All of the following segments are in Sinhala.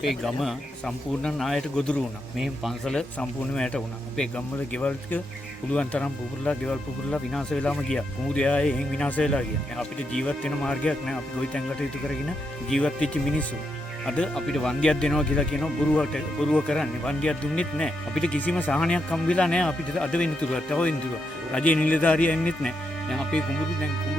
අපේ ගම සම්පූර්ණ නායට ගොදුරු වුණා. මේ පන්සල සම්පූර්ණයෙන්ම යට වුණා. අපේ ගම්වල ගෙවල් ටික පුළුවන් තරම් පුපුරලා ගෙවල් පුපුරලා විනාශ වෙලාම ගියා. කුමුදේ ආයේ එහෙන් විනාශ වෙලා ගියා. අපිට ජීවත් වෙන මාර්ගයක් නැහැ. අපි ගොවිතැන් කටයුතු කරගෙන ජීවත් වෙච්ච මිනිස්සු. අද අපිට වන්දියක් දෙනවා කියලා කියනවා බොරුව කරන්නේ. වන්දියක් දුන්නෙත් නැහැ. අපිට කිසිම සහනයක් හම්බෙලා නැහැ. අපිට අද වෙනතුරු තව වෙනතුරු. රජේ නිලධාරියා එන්නෙත් නැහැ. දැන් අපේ කුඹුරු බණ්ඩි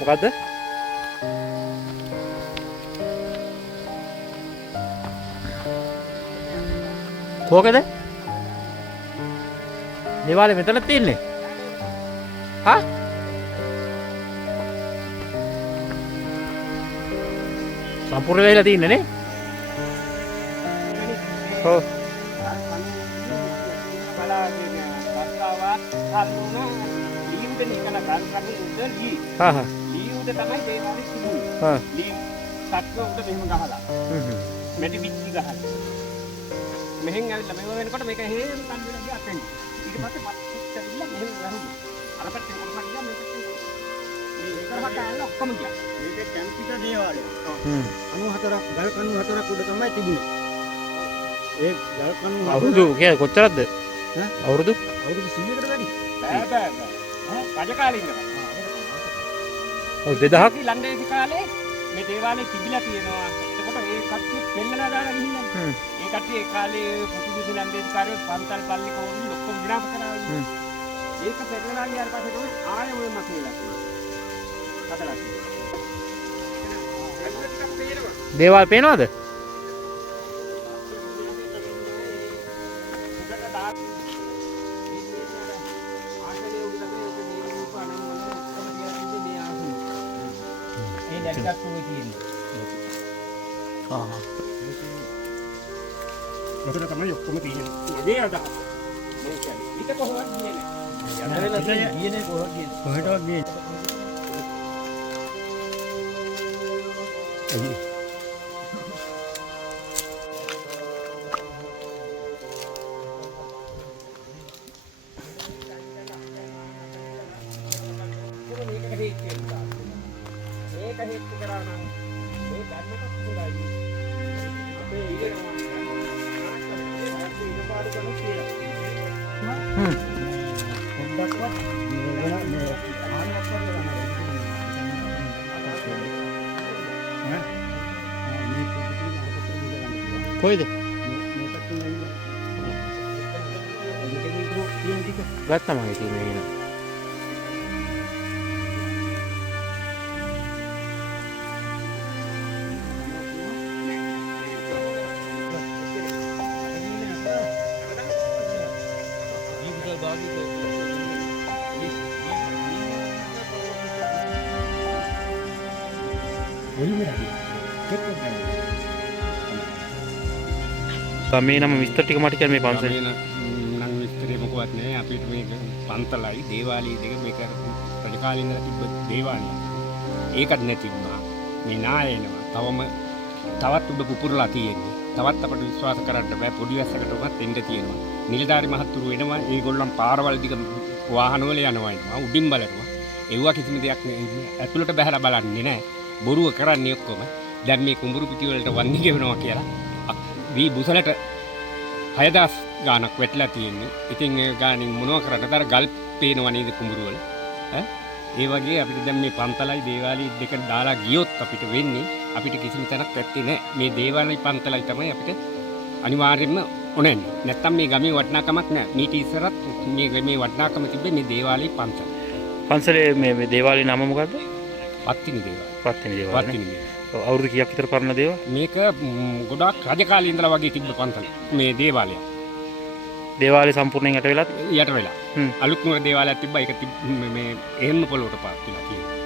මොකද්ද? කෝකද? දේවාලේ මෙතන තියෙන්නේ. හා? සම්පූර්ණ වෙලා තියෙන්නේ නේ? ඔව්. හා හා. ලියුද තමයි දේවාලේ තිබුණේ. හා. ලියු සත්ව උඩ මෙහෙම ගහලා. මැටි පිච්චි ගහලා. මෙහෙන් ඇවිල්ලා මෙව වෙනකොට මේක හේම කන් වෙලා ගියා අතෙන්. ඊට පස්සේ පස්සට ඇවිල්ලා මෙහෙම වැහුණා. අර පැත්තේ කොටසක් ගියා මේක. මේ එකරහට ඇවිල්ලා ඔක්කොම ගියා. මේක කැම්පිට දේවාලය. 94ක් ගල් කණු 4ක් උඩ තමයි තිබුණේ. ඒ ගල් කණු අවුරුදු කියන්නේ කොච්චරද? අවුරුදු 100කට වැඩි. බෑ. රජකාලේ ඉඳලා. ඔව් 2000ක් ලන්ඩේසි කාලේ මේ දේවාලේ තිබිලා තියෙනවා. එතකොට ඒ කට්ටිය පෙන්නලා දාලා ගිහිල්ලා. ඒ කට්ටිය ඒ කාලේ පොතුවිසි ලන්ඩේසි කාර්යෝ පන්තල් පල්ලි කෝවිල් ඔක්කොම විනාශ කරනවා. ඒක පෙන්නලා ගියාට පස්සේ තමයි ආයෙ ඔය මතේලා. හදලා තියෙනවා. දේවාල් පේනවද? මෙතන තමයි ඔක්කොම තියෙන්නේ. මගේ අදහස. මේ කියන්නේ ඊට කොහොමද ගියේ නෑ. යන්න වෙලා ගියේ නෑ කොහොමද ගියේ. කොහෙටවත් ගියේ. මේක හේත් කරා නම් මේ ධර්මයක් හොඳයි. අපේ ඉගෙනවා කොයිද? ගත්තා මගේ තියෙන එක. ඔළුව රැඳිලා. කෙක්කක් ගන්නවා. මේ නම විස්තර ටික මට කියන්න මේ පන්සල. නම් විස්තරේ මොකවත් නෑ. අපිට මේක පන්තලයි දේවාලය දෙක මේක රජකාලේ ඉඳලා තිබ්බ දේවාලය. ඒකත් නැතිවුණා. මේ නායනවා. තවත් උඩ පුපුරලා තියෙන්නේ. තවත් අපිට විශ්වාස කරන්න බෑ. පොඩි වැස්සකට උනත් එන්න තියෙනවා. නිලධාරි මහත්තුරු වෙනවා. ඒගොල්ලන් පාරවල් දිග වාහන වල යනවා. උඩින් බලනවා. ඒවා කිසිම දෙයක් ඇතුළට බහැලා බලන්නේ නෑ. බොරුව කරන්නේ ඔක්කොම. දැන් මේ කුඹුරු පිටි වලට වන්දි ගෙවනවා කියලා. වී බුසලට 6000 ගාණක් වැටලා තියෙන්නේ. ඉතින් ඒ ගාණින් මොනවා කරන්නද? අර ගල් පේනවා නේද කුඹුරු වල? ඒ වගේ අපිට දැන් මේ පන්තලයි දේවාලයි දෙක දාලා ගියොත් අපිට වෙන්නේ අපිට කිසිම තැනක් ඇත්තේ නැහැ. මේ දේවාලයි පන්තලයි තමයි අපිට අනිවාර්යයෙන්ම ඕනේ. නැත්තම් මේ ගමේ වටිනාකමක් නැහැ. නීති ඉස්සරත් මේ ගමේ වටිනාකම තිබ්බේ මේ දේවාලයි පන්තල. පන්සලේ මේ දේවාලේ නම මොකද්ද? පත්තිනි දේවාලය. පත්තිනි දේවාලය. පත්තිනි දේවාලය. අවුරුදු කීයක් විතර පරණ දේවාල? මේක ගොඩාක් රජකාලේ ඉඳලා වගේ තිබ්බ පන්සල. මේ දේවාලය. දේවාලේ සම්පූර්ණයෙන් යට වෙලාද? යට වෙලා. අලුත් නුවර දේවාලයක් තිබ්බා. ඒක මේ එහෙම පොළොවට පාත් වෙලා තියෙනවා.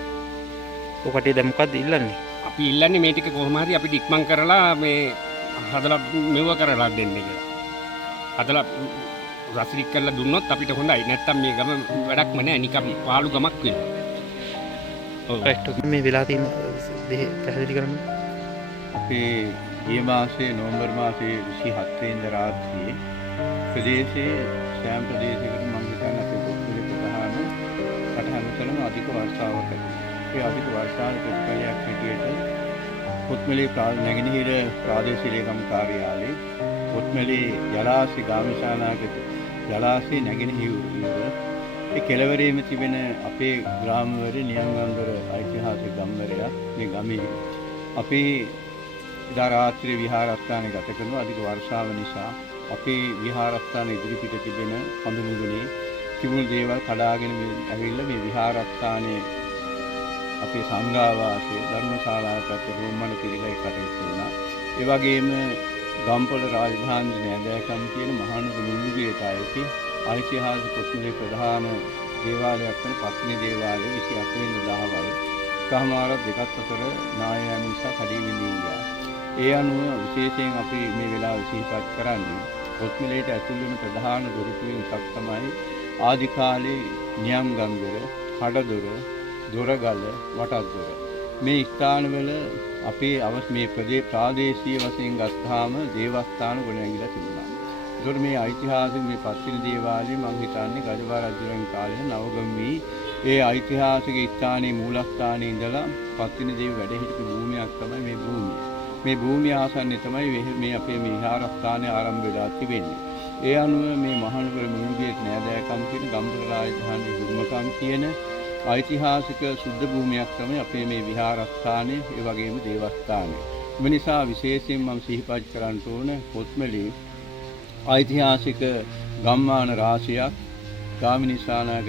ඔකට දැන් මොකද්ද ඉල්ලන්නේ? අපි ඉල්ලන්නේ මේ ටික කොහොම හරි අපිට ඉක්මන් කරලා මේ හදලා මෙව කරලා දෙන්න කියලා. හදලා රසිරික් කරලා දුන්නොත් අපිට හොඳයි. නැත්තම් මේ ගම වැඩක්ම නැහැ. නිකම් පාළු ගමක් වෙනවා. ඔව්. රයිට්. මේ වෙලා තියෙන දේ පැහැදිලි කරන්න. අපි ගිය මාසේ නොවැම්බර් මාසේ 27 වෙනිදා රාත්‍රියේ ප්‍රදේශයේ සෑම ප්‍රදේශයකට මම හිතන්නේ අපේ පොත්වල ප්‍රධාන රටහනතලම අධික වර්ෂාවක් ඇති. ඒ අධික වර්ෂාවේ ප්‍රතිඵලයක් හැටියට කොත්මලේ නැගෙනහිර ප්‍රාදේශීය ලේකම් කාර්යාලයේ කොත්මලේ ජලාශය ගාමිශාලාගත ජලාශය නැගෙනහිර ඒ කෙළවරේම තිබෙන අපේ ග්‍රාමවල නියංගන්දර ඓතිහාසික ගම්වරයක් මේ ගමේ අපේ එදා රාත්‍රියේ විහාරස්ථානයේ ගත කරන අධික වර්ෂාව නිසා අපේ විහාරස්ථාන ඉදිරිපිට තිබෙන කඳුමුගුණේ තිබුණු දේවල් කඩාගෙන ඇවිල්ලා මේ විහාරස්ථානයේ අපේ සංඝාවාසය ධර්මශාලාවට රෝමන පිළිලයි කටයුතු වුණා. ඒ වගේම ගම්පොළ රාජධානි නෑදෑකම් කියන මහනුවර මුල්ලුගේට අයිති ඓතිහාසික කොත්මලේ ප්‍රධාන දේවාලයක් වන පත්තිනි දේවාලය 28 වෙනිදා දහවල් සහමාරක් දෙකක් අතර නායයන් නිසා කඩේ විඳී ගියා. ඒ අනුව විශේෂයෙන් අපි මේ වෙලාව සිහිපත් කරන්නේ කොත්මලේට ඇතුල් වෙන ප්‍රධාන දොරටුවෙන් එකක් තමයි ආදි කාලේ නියම්ගන්දර, කඩදොර, දොරගල, වටත්දොර. මේ ස්ථානවල අපේ මේ ප්‍රාදේශීය වශයෙන් ගත්තාම දේවස්ථාන ගොඩනැගිලා තිබුණා. ඒකට මේ ඓතිහාසික මේ පත්තිනි දේවාලය මම හිතන්නේ ගජබා රජුගෙන් කාලේ නවගම්මී ඒ ඓතිහාසික ස්ථානයේ මූලස්ථානයේ ඉඳලා පත්තිනි දේව වැඩ හිටපු භූමියක් තමයි මේ භූමිය. මේ භූමිය ආසන්නයේ තමයි මේ අපේ මේ විහාරස්ථානය ආරම්භ වෙලා තිබෙන්නේ. ඒ අනුව මේ මහනුවර මුල්ගේ නෑදෑකම් කියන ගම්පොළ රාජධානී හුරුමකම් කියන ඓතිහාසික සුද්ධ භූමියක් තමයි අපේ මේ විහාරස්ථානය, ඒ වගේම දේවස්ථානය. ඒ නිසා විශේෂයෙන් මම සිහිපත් කරන්න ඕන කොත්මලේ ඓතිහාසික ගම්මාන රාශියක් ගාමිණීසානාග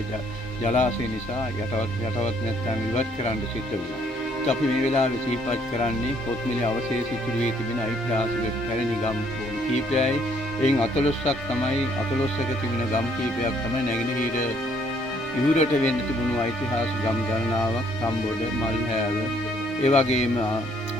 ජලාශය නිසා යටවත් නැත්නම් ඉවත් කරන්න සිද්ධ වුණා. අපි මේ වෙලාවේ සිහිපත් කරන්නේ කොත්මලේ අවශේෂ ඉතුරු වී තිබෙන ඓතිහාසික පැරණි ගම් කීපයයි. එයින් 14ක් තමයි 14ක තිබෙන ගම් කීපයක් තමයි නැගෙනහිර ඉහුරට වෙන්න තිබුණු ඓතිහාසික ගම් ගණනාවක් සම්බොඩ, මල්හැව, ඒ වගේම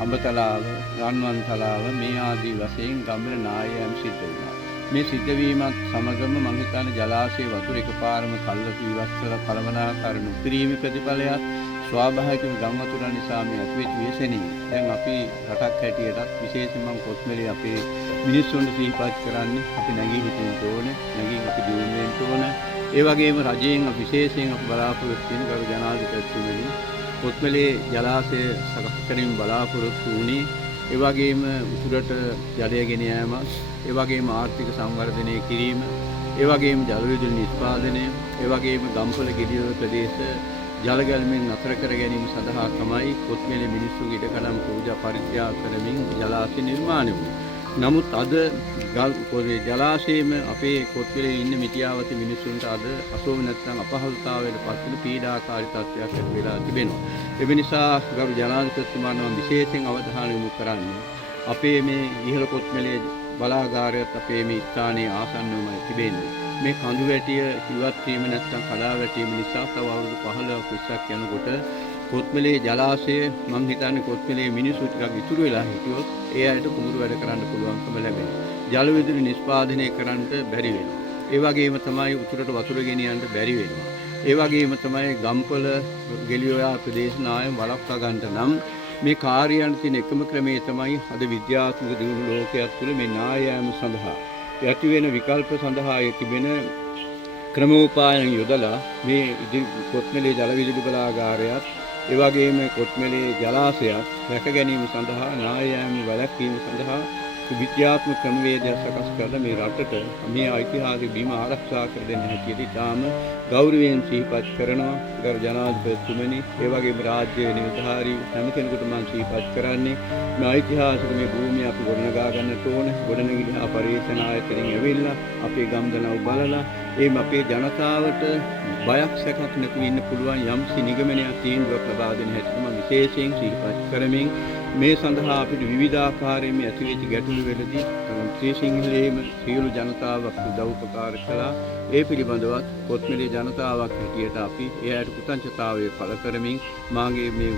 අඹතලාව, රන්වන්තලාව මේ ආදී වශයෙන් ගම්වල නායයන් සිද්ධ වුණා. මේ සිද්ධවීමත් සමගම මම හිතන්නේ ජලාශයේ වතුර එකපාරම කල්ලතු ඉවත් කරලා කලමනාකාර නොකිරීමේ ප්‍රතිඵලයක් ස්වාභාවිකව ගම් වතුර නිසා මේ ඇතිවෙච්ච ව්‍යසනය. දැන් අපි රටක් හැටියටත් විශේෂයෙන්ම කොත්මලේ අපේ මිනිස්සුන්ට සිහිපත් කරන්නේ අපි නැගී හිටින්න ඕනේ, නැගී අපි දියුණු වෙන්න ඕනේ. ඒ වගේම රජයෙන් විශේෂයෙන් අපි බලාපොරොත්තු වෙන ගරු ජනාධිපතිතුමනි කොත්මලේ ජලාශය සකස් කිරීම බලාපොරොත්තු වුණේ. ඒ වගේම උතුරට ජලය ගෙන යාම, ඒ වගේම ආර්ථික සංවර්ධනය කිරීම, ඒ වගේම ජල විදුලි නිෂ්පාදනය, ඒ වගේම ගම්පොළ ගෙඩියොල ප්‍රදේශ ජල ගැලීමෙන් නතර කර ගැනීම සඳහා තමයි කොත්මලේ මිනිස්සුගේ ඉඩකඩම් පූජා පරිත්‍යාග කරමින් ජලාශය නිර්මාණය වුණේ. නමුත් අද ජලාශයේම අපේ කොත්මලේ ඉන්න මිටියාවති මිනිසුන්ට අද අසෝම නැත්නම් අපහසුතාවයට පත් වෙන පීඩාකාරී තත්ත්වයක් ඇති වෙලා තිබෙනවා. ඒ නිසා ගරු ජනාධිපතිතුමාණන් විශේෂයෙන් අවධානය යොමු කරන්නේ අපේ මේ ඉහළ කොත්මලේ බලාගාරයත් අපේ මේ ස්ථානයේ ආසන්නවම තිබෙන්නේ. මේ කඳු වැටිය ඉවත් වීම නැත්නම් කඩා වැටීම නිසා තව අවුරුදු 15ක් 20ක් යනකොට කොත්මලේ ජලාශය මං හිතන්නේ කොත්මලේ මිනිස්සු ටිකක් ඉතුරු වෙලා හිටියොත් ඒ අයට කුඹුරු වැඩ කරන්න පුළුවන්කම ලැබෙනවා. ජල විදුලි නිෂ්පාදනය කරන්නට බැරි වෙනවා. ඒ වගේම තමයි උතුරට වතුර ගෙනියන්න බැරි වෙනවා. ඒ වගේම තමයි ගම්පල ගෙලියෝයා ප්‍රදේශ නායම් වළක්වා ගන්නට නම් මේ කාර්යයන් තියෙන එකම ක්‍රමය තමයි අද විද්‍යාත්මක දියුණු ලෝකයක් තුළ මේ නායෑම සඳහා යටි වෙන විකල්ප සඳහා තිබෙන ක්‍රමෝපායන් යොදලා මේ කොත්මලේ ජල විදුලි බලාගාරයත් ඒ වගේම කොත්මලේ ජලාශයත් රැක ගැනීම සඳහා නායෑම වැළැක්වීම සඳහා විද්‍යාත්මක ක්‍රමවේදයක් සකස් කරලා මේ රටට මේ ඓතිහාසික බිම ආරක්ෂා කර දෙන්න හැටියට ඉතාම ගෞරවයෙන් සිහිපත් කරනවා. ගරු ජනාධිපතිතුමනි, ඒ වගේම රාජ්‍ය නිලධාරී හැම කෙනෙකුටම මම සිහිපත් කරන්නේ මේ ඓතිහාසික මේ භූමිය අපි ගොඩනගා ගන්නට ඕන. ගොඩනැගිලි හා පරිවේෂණ ආයතනයෙන් ඇවිල්ලා අපේ ගම්දනව් බලලා එයිම අපේ ජනතාවට බයක් සැකක් නැතුව ඉන්න පුළුවන් යම්සි නිගමනයක් තීන්දුවක් ලබා දෙන හැටි මම විශේෂයෙන් සිහිපත් කරමින් මේ සඳහා අපිට විවිධාකාරයෙන් මේ ඇතිවෙච්ච ගැටලු වලදී ශ්‍රී සිංහලයේම සියලු ජනතාවක් උදව් උපකාර කළා. ඒ පිළිබඳවත් කොත්මලේ ජනතාවක් හැටියට අපි එයාට කෘතඥතාවය පළ කරමින් මාගේ මේ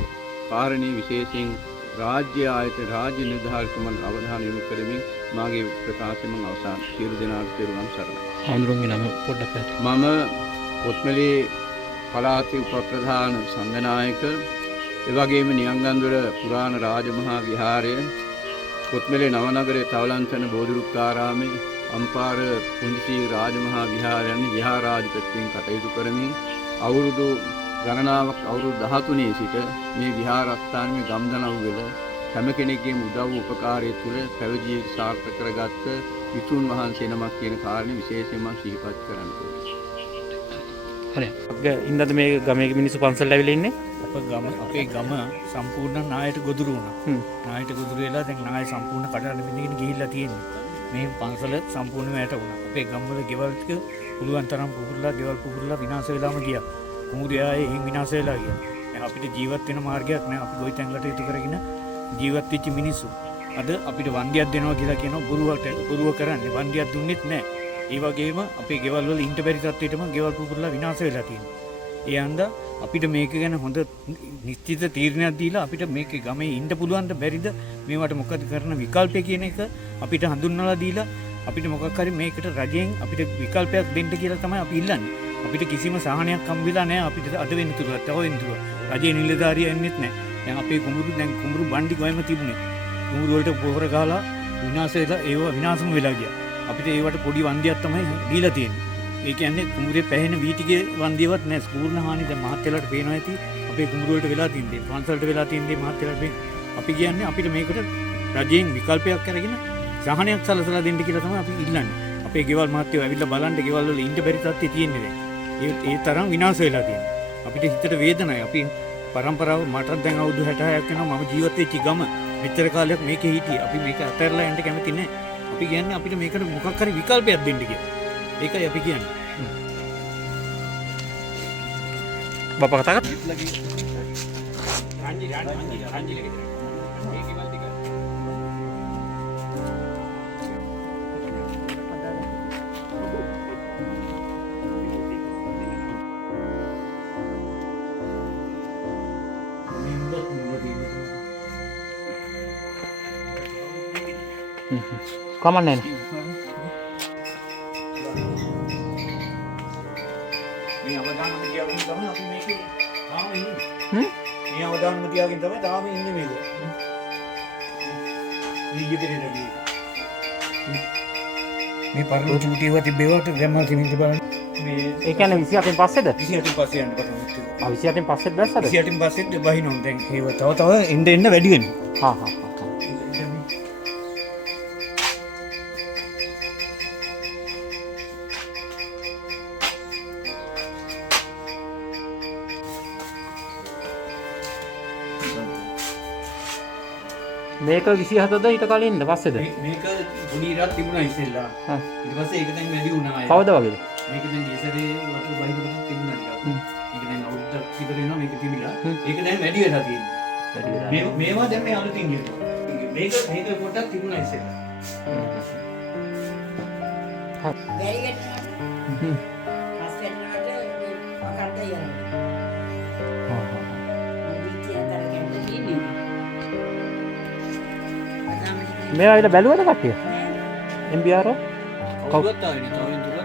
කාරණේ විශේෂයෙන් රාජ්‍ය ආයතන රාජ්‍ය නිලධාරීතුමන් අවධානය යොමු කරමින් මාගේ ප්‍රකාශය මම අවසන් සියලු දෙනාට පෙරවන් සරණයි. හඳුරුන්ගේ නම පොඩ්ඩක් පැහැදිලි. මම කොත්මලේ පළාතේ උපප්‍රධාන සංඝනායක ඒ වගේම නියංගන්දොර පුරාණ රාජමහා විහාරය කොත්මලේ නවනගරයේ තවලන්තන බෝධිරුක්කාරාමයේ අම්පාර පුංචි රාජමහා විහාරයන් විහාරාධිපතියෙන් කටයුතු කරමින් අවුරුදු ගණනාවක් අවුරුදු 13 සිට මේ විහාරස්ථානයේ ගම්දනව් වල හැම කෙනෙක්ගේම උදව් උපකාරය තුළ පැවිදි සාර්ථක කරගත්ත විතුන් වහන්සේ නමක් කියන කාරණේ විශේෂයෙන්ම සිහිපත් කරන්න ඕනේ. හරි. ඉන්නද මේ ගමේ මිනිස්සු පන්සල් ඇවිල්ලා ඉන්නේ? අපේ ගම සම්පූර්ණ නායට ගොදුරු වුණා. නායට ගොදුරු වෙලා දැන් නාය සම්පූර්ණ කඩන්න බින්දගෙන ගිහිල්ලා තියෙන්නේ. මේ පන්සල සම්පූර්ණයෙන්ම යට වුණා. අපේ ගම්වල ගෙවල් ටික පුළුවන් තරම් පුපුරලා ගෙවල් පුපුරලා විනාශ වෙලාම ගියා. කුමුදයායේ එහෙන් විනාශ වෙලා ගියා. දැන් අපිට ජීවත් වෙන මාර්ගයක් නැහැ. අපි ගොවිතැන්ලට යුතු කරගෙන ජීවත් වෙච්ච මිනිස්සු. අද අපිට වන්දියක් දෙනවා කියලා කියන බොරුව කරන්නේ. වන්දියක් දුන්නෙත් නැහැ. ඒ වගේම අපේ ගෙවල් වල ඉන්ට බැරි තත්ත්වෙටම ගෙවල් පුපුරලා විනාශ වෙලා තියෙනවා. ඒ හන්දා අපිට මේක ගැන හොඳ නිශ්චිත තීරණයක් දීලා අපිට මේක ගමේ ඉන්න පුළුවන්ද බැරිද මේවට මොකද කරන විකල්පය කියන එක අපිට හඳුන්වලා දීලා අපිට මොකක් හරි මේකට රජයෙන් අපිට විකල්පයක් දෙන්න කියලා තමයි අපි ඉල්ලන්නේ. අපිට කිසිම සහනයක් හම්බෙලා නැහැ. අපිට අද වෙන තුරු තව වෙන තුරු රජයේ නිලධාරියා එන්නෙත් නැහැ. දැන් අපේ කුඹුරු බණ්ඩි ගොයම තිබුණේ. කුඹුරු වලට පොහොර ගහලා විනාශ වෙලා ඒව විනාශම වෙලා ගියා. අපිට ඒවට පොඩි වන්දියක් තමයි දීලා තියෙන්නේ. ඒ කියන්නේ කුඹුරේ පැහෙන වීටිගේ වන්දියවත් නැහැ. පූර්ණ හානි දැන් මහත්යලට පේනවා ඇති. අපේ කුඹුර වලට වෙලා තින්නේ. පන්සලට වෙලා තින්නේ මහත්යලට පේන. අපි කියන්නේ අපිට මේකට රජයෙන් විකල්පයක් අරගෙන සහනයක් සලසලා දෙන්න කියලා තමයි අපි ඉල්ලන්නේ. අපේ ගෙවල් මහත්යෝ ඇවිල්ලා බලන්න ගෙවල් වල ඉන්න බැරි තත්ත්වයේ තියෙන්නේ දැන්. ඒ තරම් විනාශ වෙලා තියෙනවා. අපිට හිතට වේදනයි. අපි පරම්පරාව මටත් දැන් අවුරුදු 66ක් වෙනවා මම ජීවත් වෙච්ච ගම. මෙච්චර කාලයක් මේකේ හිටියේ. අපි මේක අතහැරලා යන්න කැමති නැහැ. අපි කියන්නේ අපිට මේකට මොකක් හරි විකල්පයක් දෙන්න කියලා. ඒකයි අපි කියන්නේ. බපා කතා කර. කමන්නේ නැහැ. මේ අවදානම තියාගෙන තමයි අපි මේකේ තාම ඉන්නේ. මේ අවදානම තියාගෙන තමයි තාම ඉන්නේ මේක. මේ පරණ චූටියව තිබ්බේවට දැම්මා තිමින් බලන්න. මේ ඒ කියන්නේ 28න් පස්සේද? 28න් පස්සේ යන්න පටන් ගත්තා. 28න් පස්සේද දැස්සද? 28න් පස්සෙත් බහිනොන් දැන් ඒව තව එන්න වැඩි වෙනවා. හා හා හා. මේක 27ද ඊට කලින්ද පස්සේද? මේක පොඩි ඉරක් තිබුණා ඉස්සෙල්ලා. ඊට පස්සේ ඒක දැන් වැඩි වුණා. කවද වගේද? මේක දැන් ඉස්සරේ වතු බහිනකොට තිබුණා ටිකක්. මේක දැන් අවුරුද්දක් විතර වෙනවා මේක තිබිලා. ඒක දැන් වැඩි වෙලා තියෙනවා. වැඩි වෙලා. මේවා දැන් මේ අලුතින් ගෙතුවා. මේක පොඩ්ඩක් තිබුණා ඉස්සෙල්ලා. very good. First මේ ආවිලා බැලුවද කට්ටිය? MBR කවුරුත් ආවේ නෑ. තව ඉඳුර